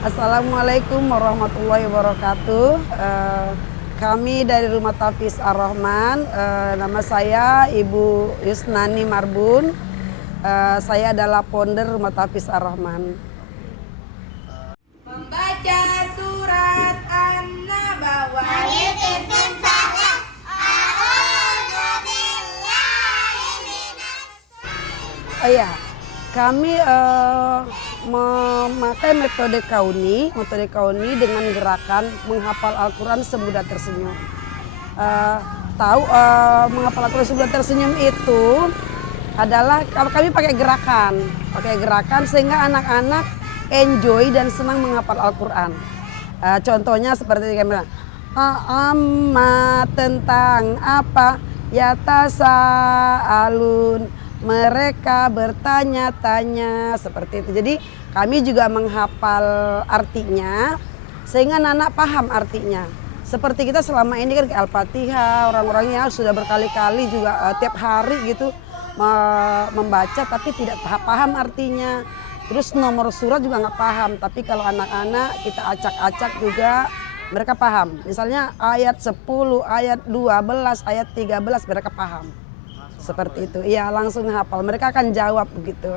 Assalamualaikum warahmatullahi wabarakatuh. Kami dari Rumah Tahfiz Ar-Rahman. Nama saya Ibu Yusnani Marbun. Saya adalah founder Rumah Tahfiz Ar-Rahman. Membaca surat An-Nabawah. Oh iya, kami memakai metode kauni dengan gerakan menghafal Al-Quran semudah tersenyum. Menghafal Al-Quran semudah tersenyum itu adalah kami pakai gerakan sehingga anak-anak enjoy dan senang menghafal Al-Quran. Contohnya seperti kami bilang, amma tentang apa yatasaalun, mereka bertanya-tanya, seperti itu. Jadi kami juga menghafal artinya sehingga anak paham artinya. Seperti kita selama ini kan Al-Fatihah, orang-orangnya sudah berkali-kali juga tiap hari gitu membaca tapi tidak paham artinya. Terus nomor surat juga nggak paham, tapi kalau anak-anak kita acak-acak juga mereka paham. Misalnya ayat 10, ayat 12, ayat 13 mereka paham. Seperti itu, iya langsung hafal. Mereka akan jawab begitu.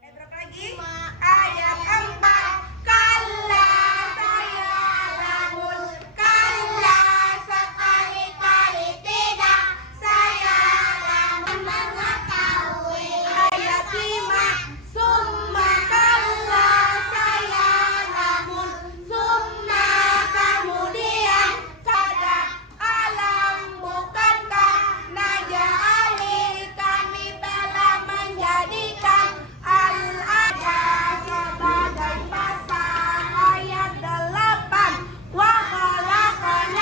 Berapa lagi? Ayat 4. Kalla sayalamun. Kalla sekali-kali tidak. Sayalamun mengetahui. Ayat 5. Summa kalla sayalamun. Summa kemudian sada alam bukankah naja'ali kami telah menjadikan al-ada sebagai pasal. Ayat 8. Wa khalaqnakum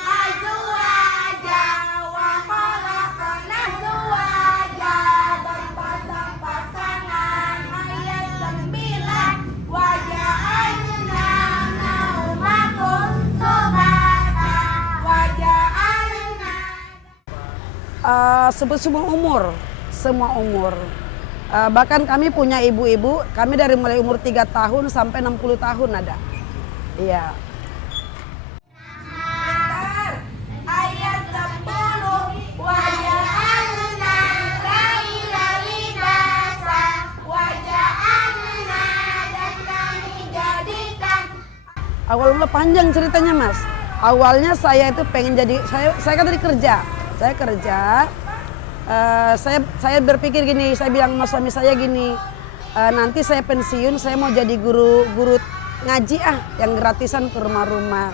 azwaja wa khalaqna azwaja dan pasang-pasangan. Ayat 9. Wa ja'alna naumakum subata wa ja'alna semua umur. Bahkan kami punya ibu-ibu, kami dari mulai umur 3 tahun sampai 60 tahun ada. Iya. Ayat 10. Wa ja'alna laila libasa wa ja'alna dan kami jadikan. Awalnya panjang ceritanya Mas. Awalnya saya itu pengen jadi, saya kan tadi kerja. Saya berpikir gini, saya bilang sama suami saya gini, nanti saya pensiun, saya mau jadi guru ngaji yang gratisan ke rumah-rumah.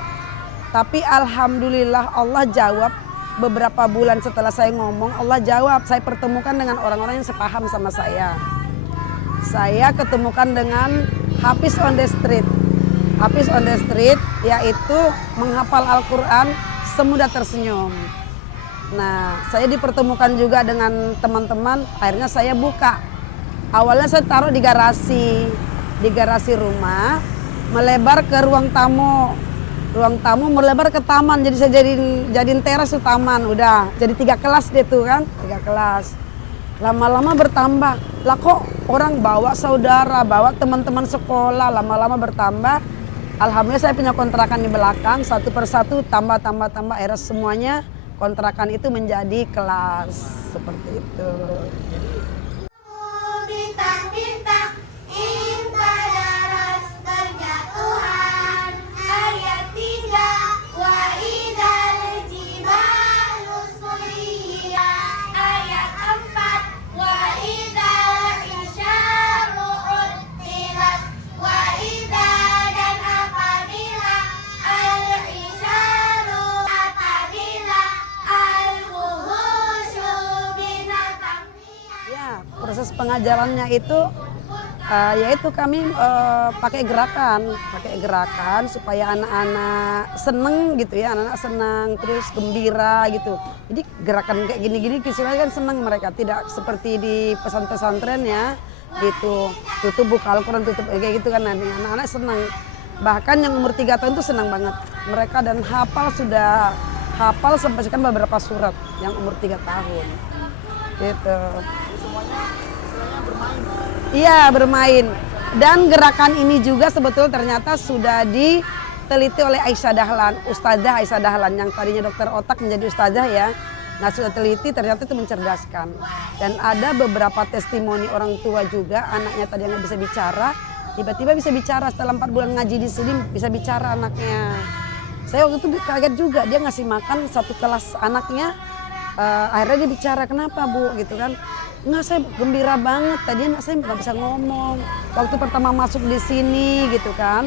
Tapi alhamdulillah Allah jawab beberapa bulan setelah saya ngomong, Allah jawab. Saya pertemukan dengan orang-orang yang sepaham sama saya. Saya ketemukan dengan Hafiz on the Street. Hafiz on the Street yaitu menghafal Al-Quran semudah tersenyum. Nah, saya dipertemukan juga dengan teman-teman, akhirnya saya buka. Awalnya saya taruh di garasi rumah, melebar ke ruang tamu. Ruang tamu melebar ke taman, jadi saya jadiin teras tuh taman, udah. Jadi 3 kelas deh tuh kan, 3 kelas. Lama-lama bertambah, lah kok orang bawa saudara, bawa teman-teman sekolah, lama-lama bertambah. Alhamdulillah saya punya kontrakan di belakang, satu persatu tambah, akhirnya semuanya kontrakan itu menjadi kelas, seperti itu. Bintang-bintang inta daras berjatuhan. Ayat 3. Wa idal jibalu suyirat. Ayat 4. Wa idal isyaru uttilat. Wa idal dan apabila al-isyaru apabila al-wuhusyu binatang. Ya, proses pengajarannya itu yaitu kami pakai gerakan supaya anak-anak seneng gitu ya, anak-anak senang terus gembira gitu. Jadi gerakan kayak gini-gini kisahnya kan senang mereka, tidak seperti di pesantren ya gitu. Tutup buka Al-Quran, tutup kayak gitu kan, anak-anak senang. Bahkan yang umur 3 tahun tuh senang banget mereka dan hafal sampai sekarang beberapa surat yang umur 3 tahun gitu. Semuanya istilahnya bermain. Iya, bermain. Dan gerakan ini juga sebetulnya ternyata sudah diteliti oleh Aisyah Dahlan, Ustazah Aisyah Dahlan yang tadinya dokter otak menjadi ustazah ya. Nah sudah teliti ternyata itu mencerdaskan. Dan ada beberapa testimoni orang tua juga, anaknya tadi yang nggak bisa bicara, tiba-tiba bisa bicara setelah 4 bulan ngaji di sini bisa bicara anaknya. Saya waktu itu kaget juga, dia ngasih makan satu kelas anaknya, akhirnya dia bicara, kenapa Bu gitu kan. Enggak, saya gembira banget, tadi anak saya nggak bisa ngomong. Waktu pertama masuk di sini gitu kan,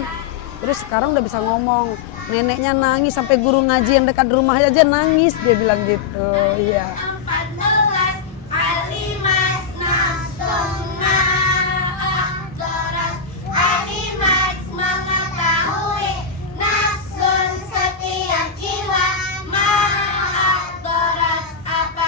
terus sekarang udah bisa ngomong. Neneknya nangis sampai guru ngaji yang dekat rumah aja nangis, dia bilang gitu. Iya. 14 alimat nafsuna akdorat alimat mengetahui nafsun setiap jiwa ma'akdorat apa.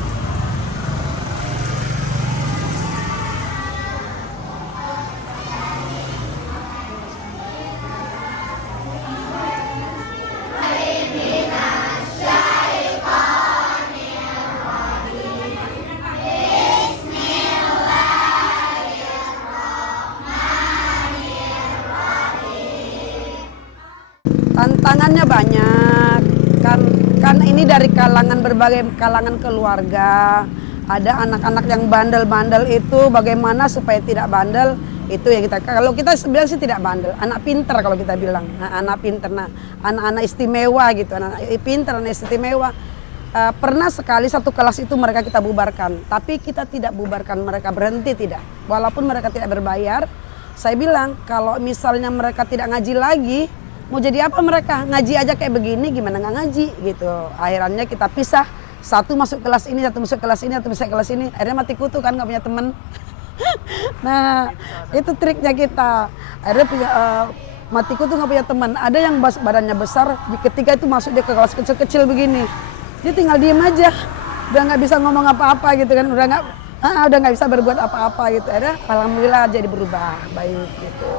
Tantangannya banyak kan ini dari kalangan berbagai kalangan keluarga. Ada anak-anak yang bandel-bandel itu bagaimana supaya tidak bandel, itu yang kita, kalau kita bilang sih tidak bandel, anak pinter kalau kita bilang. Nah, anak pinter, nah anak-anak istimewa gitu, anak pinter, anak istimewa. Pernah sekali satu kelas itu mereka kita bubarkan, tapi kita tidak bubarkan mereka, berhenti tidak, walaupun mereka tidak berbayar. Saya bilang kalau misalnya mereka tidak ngaji lagi, mau jadi apa mereka? Ngaji aja kayak begini, gimana nggak ngaji gitu. Akhirnya kita pisah, satu masuk kelas ini, satu masuk kelas ini, satu masuk kelas ini. Akhirnya mati kutu kan, nggak punya teman. Nah itu triknya kita. Akhirnya punya mati kutu, nggak punya teman. Ada yang badannya besar, ketika itu masuk dia ke kelas kecil-kecil begini, dia tinggal diem aja, udah nggak bisa ngomong apa-apa gitu kan, udah nggak bisa berbuat apa-apa gitu. Akhirnya alhamdulillah jadi berubah baik gitu.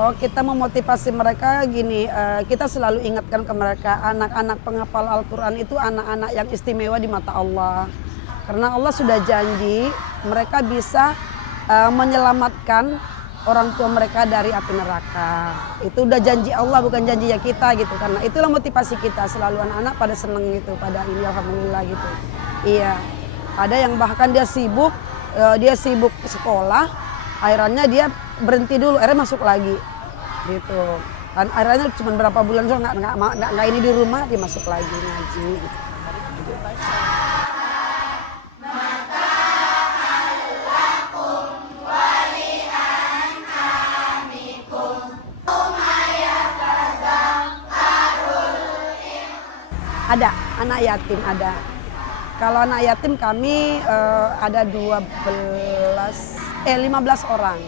Oh, kita memotivasi mereka gini, kita selalu ingatkan ke mereka, anak-anak penghafal Al-Quran itu anak-anak yang istimewa di mata Allah. Karena Allah sudah janji mereka bisa menyelamatkan orang tua mereka dari api neraka. Itu udah janji Allah, bukan janji ya kita gitu. Karena itulah motivasi kita, selalu anak-anak pada seneng gitu, pada ini alhamdulillah gitu. Iya, ada yang bahkan dia sibuk sekolah, akhirnya dia berhenti dulu, akhirnya masuk lagi gitu. Dan akhirnya cuma berapa bulan so nggak ini di rumah, dia masuk lagi ngaji gitu. Ada anak yatim, ada. Kalau anak yatim kami ada 15 orang.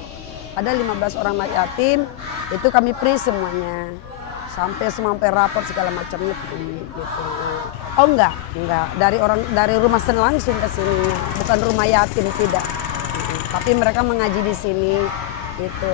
Ada 15 orang anak yatim, itu kami free semuanya. Sampai rapor segala macamnya free gitu. Oh enggak. Dari rumah sen langsung ke sini, bukan rumah yatim, tidak. Tapi mereka mengaji di sini gitu.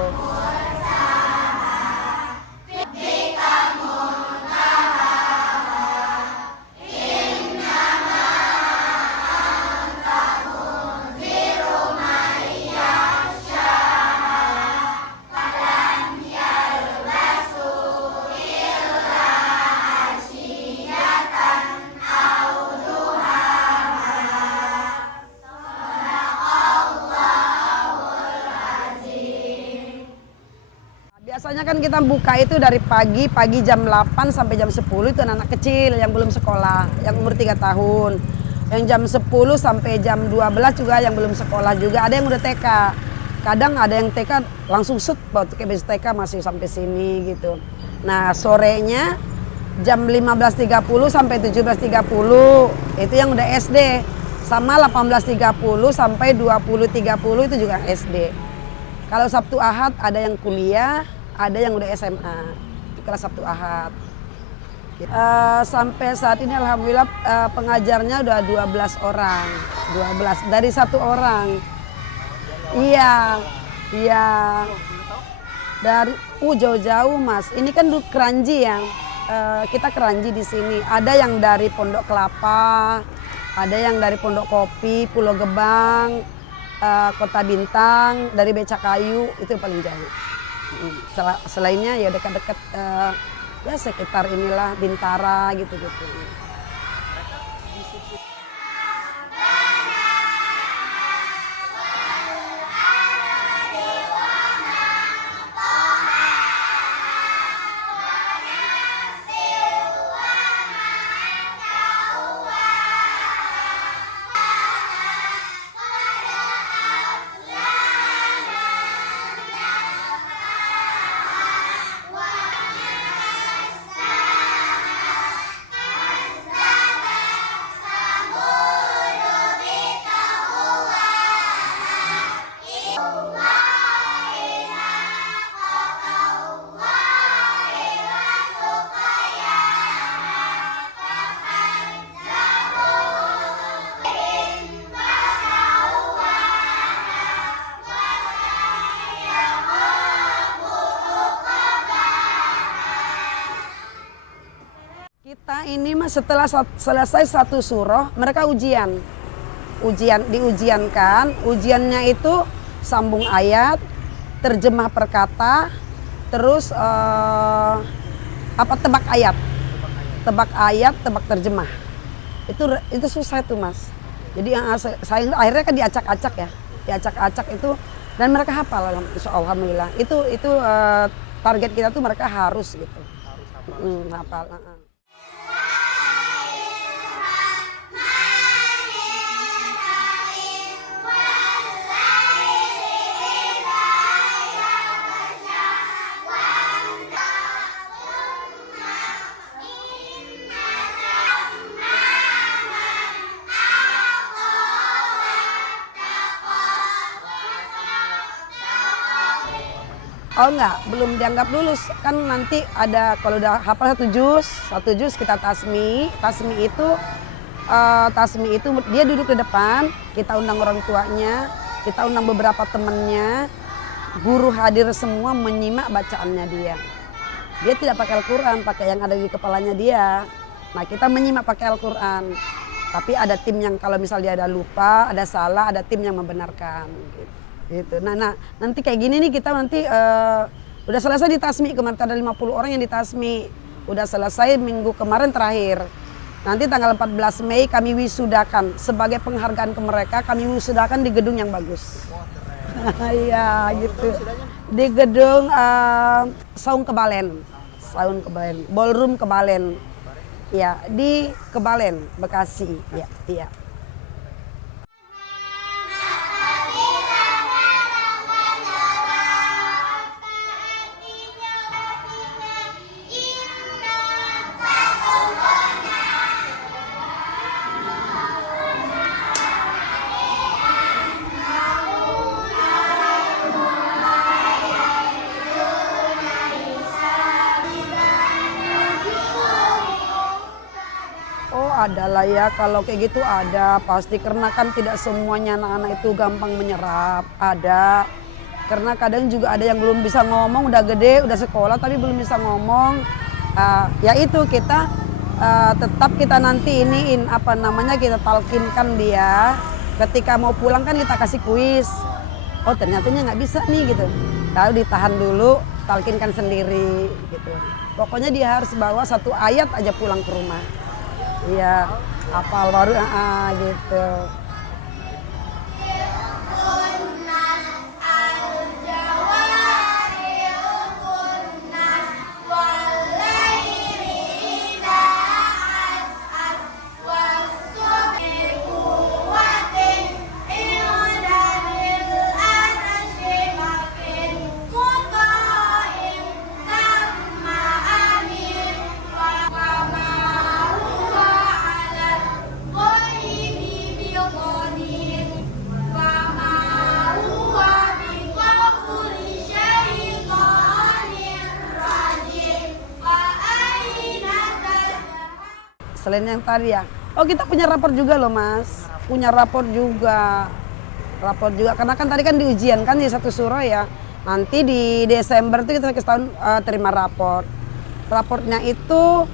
Biasanya kan kita buka itu dari pagi jam 8 sampai jam 10 itu anak-anak kecil yang belum sekolah, yang umur 3 tahun. Yang jam 10 sampai jam 12 juga yang belum sekolah juga. Ada yang udah TK. Kadang ada yang TK langsung set, waktu ke TK masih sampai sini gitu. Nah sorenya jam 15.30 sampai 17.30 itu yang udah SD. Sama 18.30 sampai 20.30 itu juga SD. Kalau Sabtu Ahad ada yang kuliah, ada yang udah SMA. Itu kelas Sabtu Ahad. Sampai saat ini alhamdulillah pengajarnya udah 12 orang. 12 dari satu orang. Iya. Iya. Dari jauh-jauh Mas. Ini kan Keranji ya. Kita Keranji di sini. Ada yang dari Pondok Kelapa, ada yang dari Pondok Kopi, Pulau Gebang, Kota Bintang, dari Becakayu, itu yang paling jauh. Selainnya ya dekat-dekat ya sekitar inilah Bintara gitu-gitu. Kita ini mas setelah selesai satu surah mereka diujiankan. Ujiannya itu sambung ayat, terjemah perkata, terus tebak ayat, tebak terjemah. Itu susah itu mas. Jadi saya akhirnya kan diacak-acak itu dan mereka hafal alhamdulillah. Itu target kita tuh mereka harus gitu. Hafal. Oh enggak, belum dianggap lulus. Kan nanti ada kalau udah hafal satu juz kita tasmi. Tasmi itu dia duduk di depan, kita undang orang tuanya, kita undang beberapa temannya, guru hadir semua menyimak bacaannya dia. Dia tidak pakai Al-Quran, pakai yang ada di kepalanya dia. Nah kita menyimak pakai Al-Quran. Tapi ada tim yang kalau misal dia ada lupa, ada salah, ada tim yang membenarkan. Gitu. Nah, nanti kayak gini nih kita nanti udah selesai di tasmi, kemarin ada 50 orang yang di tasmi. Udah selesai minggu kemarin terakhir. Nanti tanggal 14 Mei kami wisudakan. Sebagai penghargaan ke mereka kami wisudakan di gedung yang bagus. Iya gitu. Di gedung Saung Kebalen. Ballroom Kebalen. Ya, di Kebalen, Bekasi. Ya, iya. Adalah ya, kalau kayak gitu ada pasti, karena kan tidak semuanya anak-anak itu gampang menyerap. Ada, karena kadang juga ada yang belum bisa ngomong, udah gede, udah sekolah tapi belum bisa ngomong. Ya itu kita tetap kita nanti kita talkinkan dia. Ketika mau pulang kan kita kasih kuis. Oh ternyatanya nggak bisa nih gitu. Lalu ditahan dulu, talkinkan sendiri gitu. Pokoknya dia harus bawa satu ayat aja pulang ke rumah. Iya, hafal baru gitu. Selain yang tadi ya. Oh kita punya rapor juga loh Mas. Punya rapor juga. Rapor juga. Karena kan tadi kan di ujian kan di satu suro ya. Nanti di Desember tuh kita setahun terima rapor. Rapornya itu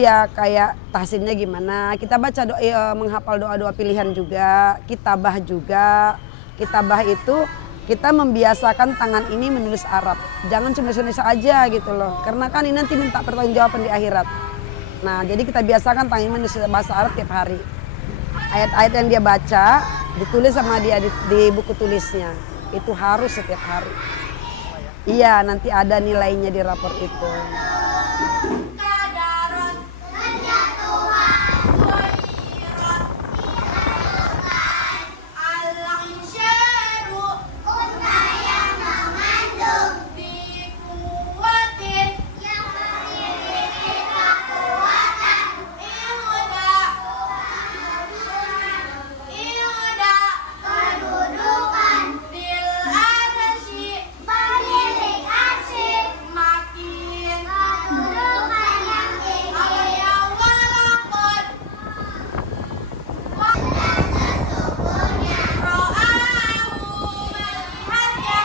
ya kayak tahsinnya gimana. Kita baca doa, menghafal doa-doa pilihan juga. Kitabah juga. Kitabah itu kita membiasakan tangan ini menulis Arab. Jangan cuma Indonesia aja gitu loh. Karena kan ini nanti minta pertanggungjawaban di akhirat. Nah, jadi kita biasakan tangan ini menulis bahasa Arab tiap hari. Ayat-ayat yang dia baca ditulis sama dia di buku tulisnya. Itu harus setiap hari. Iya, nanti ada nilainya di rapor itu. Kadarat Tuhan suirat alang syaru yang mengandung dikuatin yang memiliki kekuatan ilda kedudukan bil arasy pemilik arsy makin kedudukan yang tinggi walakot sesungguhnya ro'ahu melihatnya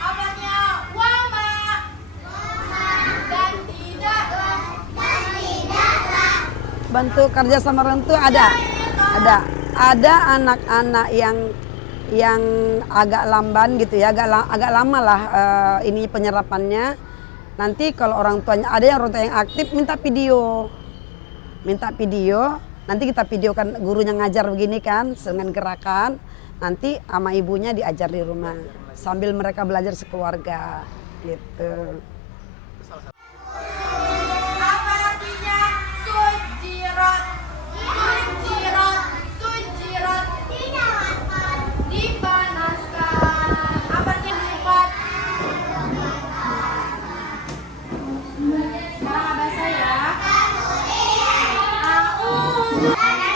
apanya wama dan tidaklah Bantu kerja sama orang tua ada anak-anak yang agak lamban gitu ya, agak lama lah ini penyerapannya. Nanti kalau orang tuanya ada yang orang tua yang aktif minta video, nanti kita videokan gurunya ngajar begini kan dengan gerakan, nanti sama ibunya diajar di rumah sambil mereka belajar sekeluarga gitu. apa artinya sujirat dipanaskan apa artinya lipat sekarang abah saya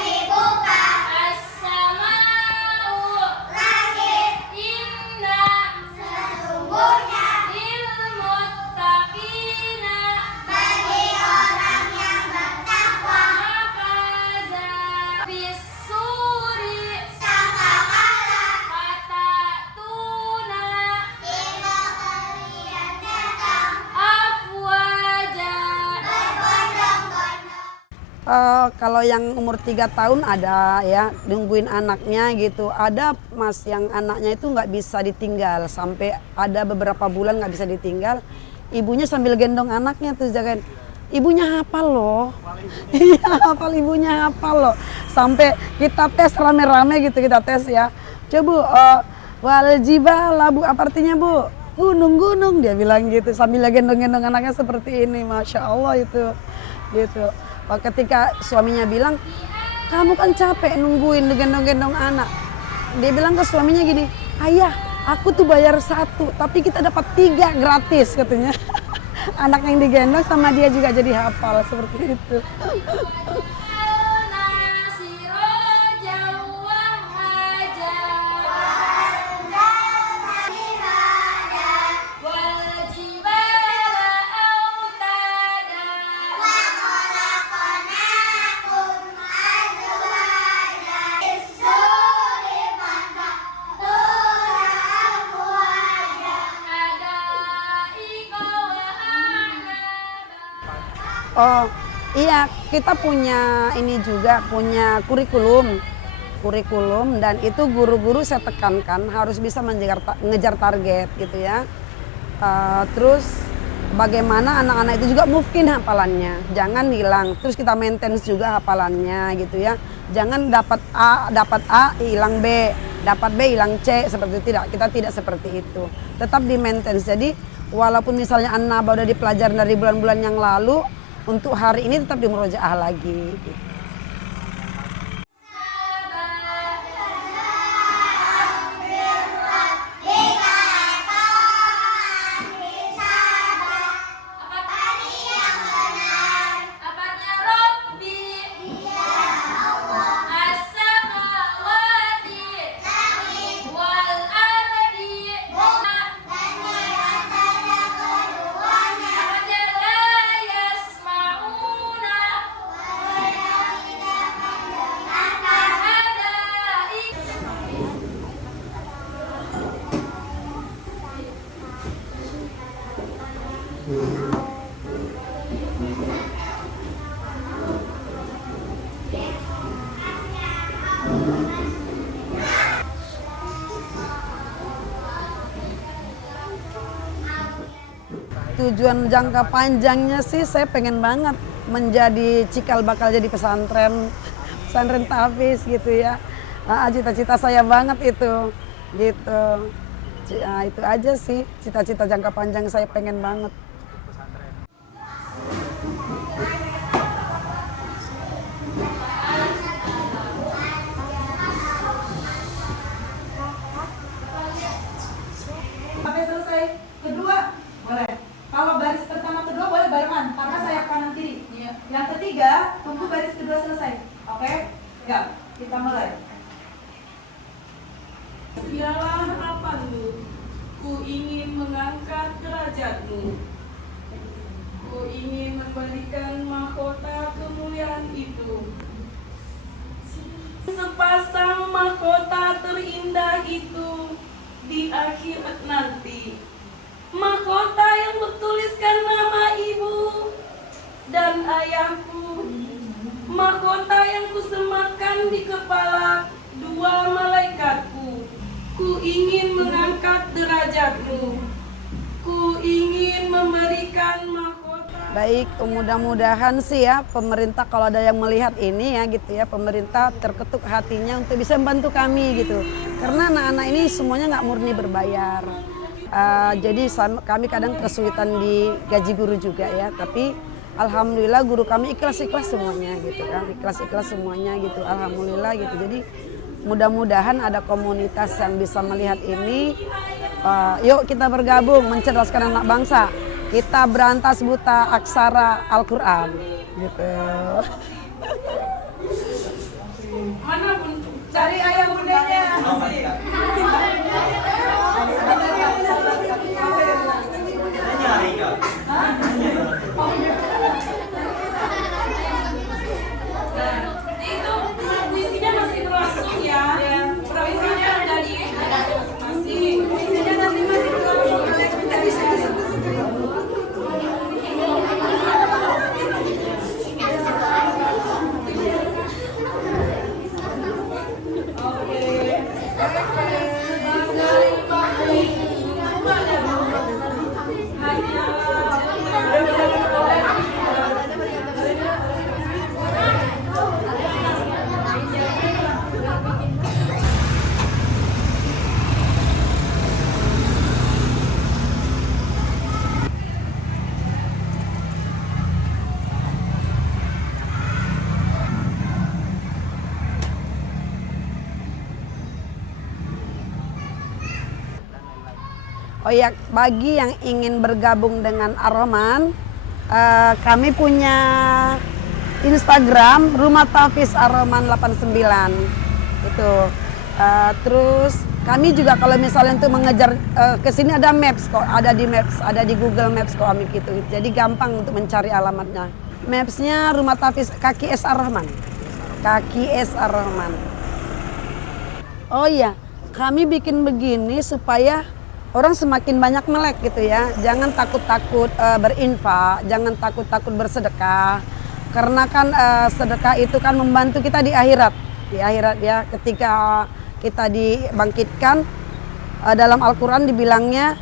dibuka as-sama'u langit inna sesungguhnya lil muttaqina bagi orang yang bertakwa mafaza bisuri sangkakala kata tuna jika kalian datang afwaja berbondong-bondong. Kalau yang umur 3 tahun ada ya, nungguin anaknya gitu. Ada Mas yang anaknya itu nggak bisa ditinggal, sampai ada beberapa bulan nggak bisa ditinggal. Ibunya sambil gendong anaknya tuh jagain. Ibunya hafal loh. Iya hafal, ibunya hafal loh. Sampai kita tes rame-rame gitu, kita tes ya. Coba wal jibala Bu, apa artinya Bu? Gunung-gunung dia bilang gitu sambil gendong-gendong anaknya seperti ini. Masya Allah itu gitu. Ketika suaminya bilang, kamu kan capek nungguin gendong-gendong anak. Dia bilang ke suaminya gini, ayah aku tuh bayar 1 tapi kita dapat 3 gratis katanya. Anak yang digendong sama dia juga jadi hafal seperti itu. Oh iya, kita punya ini juga, punya kurikulum dan itu guru-guru saya tekankan harus bisa ngejar target gitu ya. Terus bagaimana anak-anak itu juga mungkin hafalannya, jangan hilang. Terus kita maintenance juga hafalannya gitu ya. Jangan dapat A hilang B, dapat B hilang C, seperti itu tidak. Kita tidak seperti itu. Tetap di maintenance. Jadi walaupun misalnya anak udah dipelajari dari bulan-bulan yang lalu, untuk hari ini tetap di murojaah lagi. Tujuan jangka panjangnya sih saya pengen banget menjadi cikal bakal jadi pesantren tahfiz gitu ya. Cita-cita saya banget itu gitu. Itu aja sih cita-cita jangka panjang saya pengen banget. Sampai selesai kedua boleh. Kalau baris pertama kedua boleh barengan karena sayap kanan kiri. Yang ketiga tunggu baris kedua selesai. Oke? Ya, kita mulai. Biarlah apamu, ku ingin mengangkat derajatmu. Ku ingin memberikan mahkota kemuliaan itu. Sepasang mahkota terindah itu di akhirat nanti. Mahkota yang bertuliskan nama ibu dan ayahku. Mahkota yang kusematkan di kepala dua malaikatku. Ku ingin mengangkat derajatmu. Ku ingin memberikan mahkota. Baik, mudah-mudahan sih ya pemerintah kalau ada yang melihat ini ya gitu ya, pemerintah terketuk hatinya untuk bisa membantu kami gitu. Karena anak-anak ini semuanya nggak murni berbayar. Jadi kami kadang kesulitan di gaji guru juga ya, tapi alhamdulillah guru kami ikhlas-ikhlas semuanya gitu kan, ikhlas-ikhlas semuanya gitu, alhamdulillah gitu. Jadi mudah-mudahan ada komunitas yang bisa melihat ini. Yuk kita bergabung mencerdaskan anak bangsa. Kita berantas buta aksara Al-Quran gitu. Mana pun Cari ayah bundanya. itu puisinya masih berlangsung ya. Puisinya ada di masing-masing. Isinya nanti masih berlangsung. Kita bisa Oh ya, bagi yang ingin bergabung dengan Ar-Rahman, kami punya Instagram Rumah Tahfiz Ar-Rahman 89 itu. Terus kami juga kalau misalnya untuk mengejar ke sini ada Maps kok, ada di Maps, ada di Google Maps kok kami gitu. Jadi gampang untuk mencari alamatnya. Mapsnya Rumah Tahfiz Kaki S Ar-Rahman. Kaki S Ar-Rahman. Oh iya, kami bikin begini supaya orang semakin banyak melek gitu ya. Jangan takut-takut berinfak, jangan takut-takut bersedekah. Karena kan sedekah itu kan membantu kita di akhirat. Di akhirat ya, ketika kita dibangkitkan, dalam Al-Quran dibilangnya,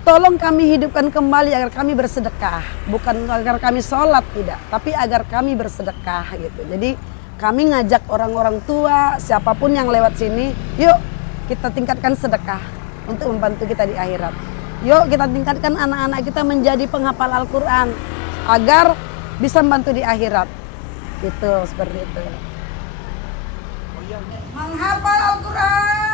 tolong kami hidupkan kembali agar kami bersedekah. Bukan agar kami sholat, tidak. Tapi agar kami bersedekah gitu. Jadi kami ngajak orang-orang tua, siapapun yang lewat sini, yuk kita tingkatkan sedekah untuk membantu kita di akhirat. Yuk kita tingkatkan anak-anak kita menjadi penghafal Al-Quran agar bisa membantu di akhirat. Gitu, seperti itu. menghafal Al-Quran.